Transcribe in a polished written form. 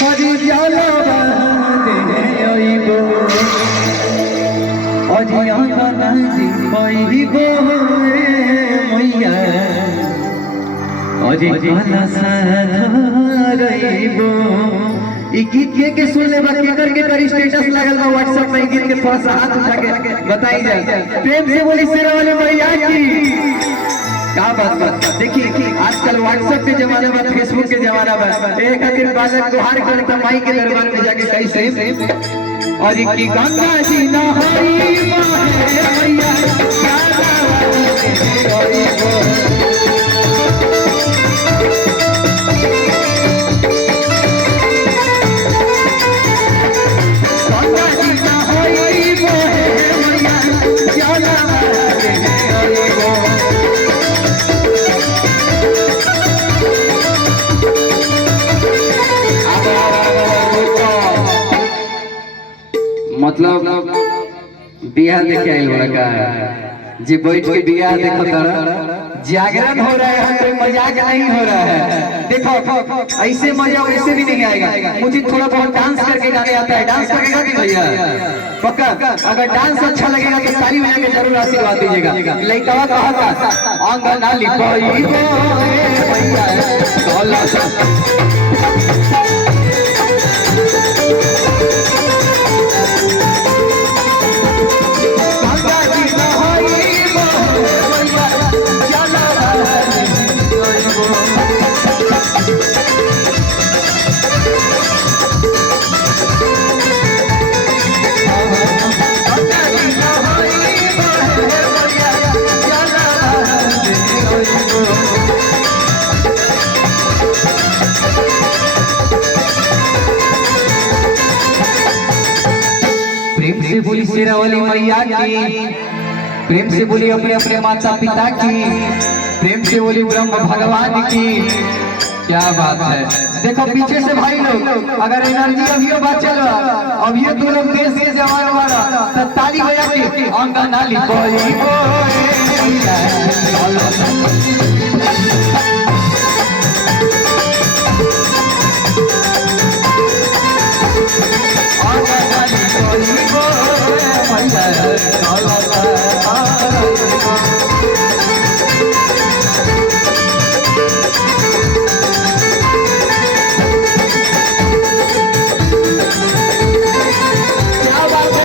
हरि जाला बहाने आइबो अजियाना नाजी पाइबो मैया अजियाना साधरइबो ई गीत के सुन ले बा के कर स्टेटस लागल बा व्हाट्सएप में गीत के थोड़ा सा हाथ उठा के बताई जाए प्रेम से बोली शेरा वाले मैया की क्या बात देखिए आजकल व्हाट्सएप के जमाना में फेसबुक के जमाना में एक खातिर बालक गुहार करता माई के दरबार में जाके कैसे और की गंगा जी नहाई मैया मतलब बियाह देखे आइल बड़ा जी बैठ के बियाह देखो जागरण हो रहा है कोई मजाक नहीं हो रहा है। देखो ऐसे मजा वैसे भी नहीं आएगा। मुझे थोड़ा बहुत डांस करके गाने आता है, डांस करेगा कि भैया पक्का? अगर डांस अच्छा लगेगा तो ताली बजा के जरूर आशीर्वाद दीजिएगा। लइकवा कहा था आंगना लिपाई प्रेम से बोली शेरा वाली मैया की, प्रेम से बोली अपने अपने माता पिता की, प्रेम से बोली ब्रह्म भगवान की। क्या बात है। देखो पीछे से भाई लोग अगर एनर्जी अभियो बात चल रहा अभियो दो लोग देश के जवान वाला तो ताली बजा के अंगना लिपाई